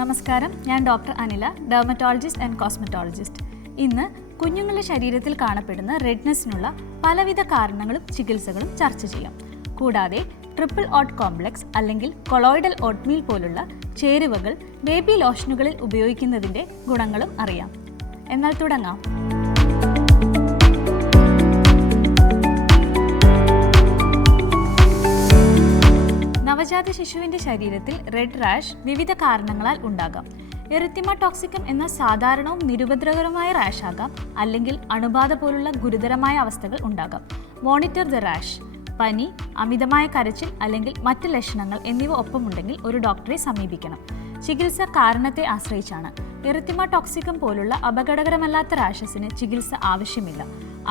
നമസ്കാരം, ഞാൻ doctor Anila, dermatologist and cosmetologist. ഇന്ന് കുഞ്ഞുങ്ങളുടെ ശരീരത്തിൽ കാണപ്പെടുന്ന റെഡ്നെസ്സിനുള്ള പലവിധ കാരണങ്ങളും ചികിത്സകളും ചർച്ച ചെയ്യാം. കൂടാതെ ട്രിപ്പിൾ ഓട്ട് കോംപ്ലക്സ് അല്ലെങ്കിൽ കൊളോയിഡൽ ഓട്ട്മീൽ പോലുള്ള ചേരുവകൾ ബേബി ലോഷനുകളിൽ ഉപയോഗിക്കുന്നതിൻ്റെ ഗുണങ്ങളും അറിയാം. എന്നാൽ തുടങ്ങാം. നവജാത ശിശുവിൻ്റെ ശരീരത്തിൽ റെഡ് റാഷ് വിവിധ കാരണങ്ങളാൽ ഉണ്ടാകാം. എറിത്തിമ ടോക്സിക്കം എന്ന സാധാരണവും നിരുപദ്രവകരമായ റാഷ് ആകാം, അല്ലെങ്കിൽ അണുബാധ പോലുള്ള ഗുരുതരമായ അവസ്ഥകൾ ഉണ്ടാകാം. Monitor the rash. പനി, അമിതമായ കരച്ചിൽ അല്ലെങ്കിൽ മറ്റ് ലക്ഷണങ്ങൾ എന്നിവ ഒപ്പമുണ്ടെങ്കിൽ ഒരു ഡോക്ടറെ സമീപിക്കണം. ചികിത്സ കാരണത്തെ ആശ്രയിച്ചാണ്. എറിത്തിമ ടോക്സിക്കം പോലുള്ള അപകടകരമല്ലാത്ത റാഷസിന് ചികിത്സ ആവശ്യമില്ല.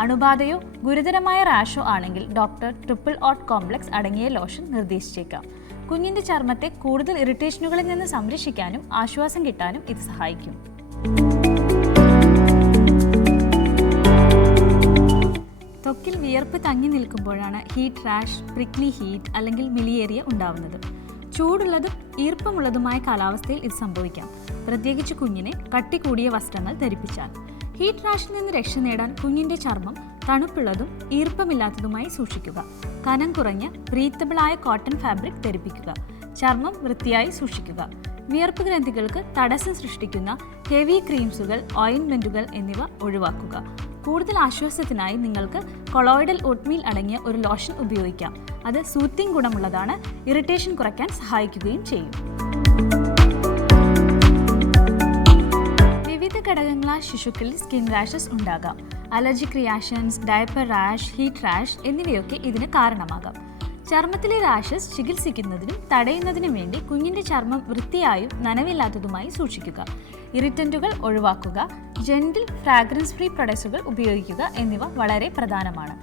അണുബാധയോ ഗുരുതരമായ റാഷോ ആണെങ്കിൽ ഡോക്ടർ ട്രിപ്പിൾ ഓട്ട് കോംപ്ലക്സ് അടങ്ങിയ ലോഷൻ നിർദ്ദേശിച്ചേക്കാം. കുഞ്ഞിൻ്റെ ചർമ്മത്തെ കൂടുതൽ ഇറിറ്റേഷനുകളിൽ നിന്ന് സംരക്ഷിക്കാനും ആശ്വാസം കിട്ടാനും ഇത് സഹായിക്കും. ത്വക്കിൽ വിയർപ്പ് തങ്ങി നിൽക്കുമ്പോഴാണ് ഹീറ്റ് റാഷ്, പ്രിക്ലി ഹീറ്റ് അല്ലെങ്കിൽ മിലിയേറിയ ഉണ്ടാവുന്നത്. ചൂടുള്ളതും ഈർപ്പമുള്ളതുമായ കാലാവസ്ഥയിൽ ഇത് സംഭവിക്കാം, പ്രത്യേകിച്ച് കുഞ്ഞിനെ കട്ടി കൂടിയ വസ്ത്രങ്ങൾ ധരിപ്പിച്ചാൽ. ഹീറ്റ് റാഷിൽ നിന്ന് രക്ഷ നേടാൻ കുഞ്ഞിൻ്റെ ചർമ്മം തണുപ്പുള്ളതും ഈർപ്പമില്ലാത്തതുമായി സൂക്ഷിക്കുക. കനം കുറഞ്ഞ ബ്രീത്തബിളായ കോട്ടൺ ഫാബ്രിക് ധരിപ്പിക്കുക. ചർമ്മം വൃത്തിയായി സൂക്ഷിക്കുക. വിയർപ്പ് ഗ്രന്ഥികൾക്ക് തടസ്സം സൃഷ്ടിക്കുന്ന ഹെവി ക്രീംസുകൾ, ഓയിൻമെൻറ്റുകൾ എന്നിവ ഒഴിവാക്കുക. കൂടുതൽ ആശ്വാസത്തിനായി നിങ്ങൾക്ക് കൊളോയിഡൽ ഓട്ട്മീൽ അടങ്ങിയ ഒരു ലോഷൻ ഉപയോഗിക്കാം. അത് സൂത്തിങ് ഗുണമുള്ളതാണ്, ഇറിറ്റേഷൻ കുറയ്ക്കാൻ സഹായിക്കുകയും ചെയ്യും. വിവിധ ഘടകങ്ങളാൽ ശിശുക്കളിൽ സ്കിൻ റാഷസ് ഉണ്ടാകാം. Allergic reactions, diaper rash, heat rash എന്നിവയൊക്കെ ഇതിന് കാരണമാകാം. ചർമ്മത്തിലെ റാഷസ് ചികിത്സിക്കുന്നതിനും തടയുന്നതിനും വേണ്ടി കുഞ്ഞിൻ്റെ ചർമ്മം വൃത്തിയായും നനവില്ലാത്തതുമായി സൂക്ഷിക്കുക. ഇറിറ്റൻറ്റുകൾ ഒഴിവാക്കുക. ജെന്റിൽ ഫ്രാഗ്രൻസ് ഫ്രീ പ്രൊഡക്ട്സുകൾ ഉപയോഗിക്കുക എന്നിവ വളരെ പ്രധാനമാണ്.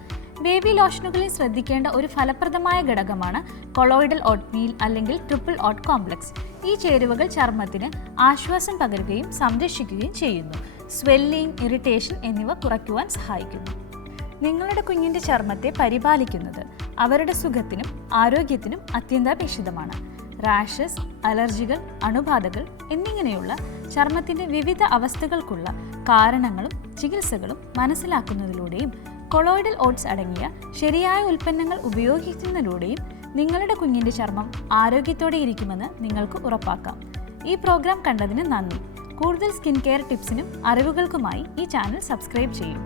ബേബി ലോഷനുകളിൽ ശ്രദ്ധിക്കേണ്ട ഒരു ഫലപ്രദമായ ഘടകമാണ് കൊളോയിഡൽ ഓട്ട്മീൽ അല്ലെങ്കിൽ ട്രിപ്പിൾ ഓട്ട് കോംപ്ലക്സ്. ഈ ചേരുവകൾ ചർമ്മത്തിന് ആശ്വാസം പകരുകയും സംരക്ഷിക്കുകയും ചെയ്യുന്നു. സ്വെല്ലിംഗ്, ഇറിറ്റേഷൻ എന്നിവ കുറയ്ക്കുവാൻ സഹായിക്കുന്നു. നിങ്ങളുടെ കുഞ്ഞിൻ്റെ ചർമ്മത്തെ പരിപാലിക്കുന്നത് അവരുടെ സുഖത്തിനും ആരോഗ്യത്തിനും അത്യന്താപേക്ഷിതമാണ്. റാഷസ്, അലർജികൾ, അണുബാധകൾ എന്നിങ്ങനെയുള്ള ചർമ്മത്തിൻ്റെ വിവിധ അവസ്ഥകൾക്കുള്ള കാരണങ്ങളും ചികിത്സകളും മനസ്സിലാക്കുന്നതിലൂടെയും കൊളോയിഡൽ ഓട്സ് അടങ്ങിയ ശരിയായ ഉൽപ്പന്നങ്ങൾ ഉപയോഗിക്കുന്നതിലൂടെയും നിങ്ങളുടെ കുഞ്ഞിൻ്റെ ചർമ്മം ആരോഗ്യത്തോടെ ഇരിക്കുമെന്ന് നിങ്ങൾക്ക് ഉറപ്പാക്കാം. ഈ പ്രോഗ്രാം കണ്ടതിന് നന്ദി. കൂടുതൽ സ്കിൻ കെയർ ടിപ്സിനും അറിവുകൾക്കുമായി ഈ ചാനൽ സബ്സ്ക്രൈബ് ചെയ്യൂ.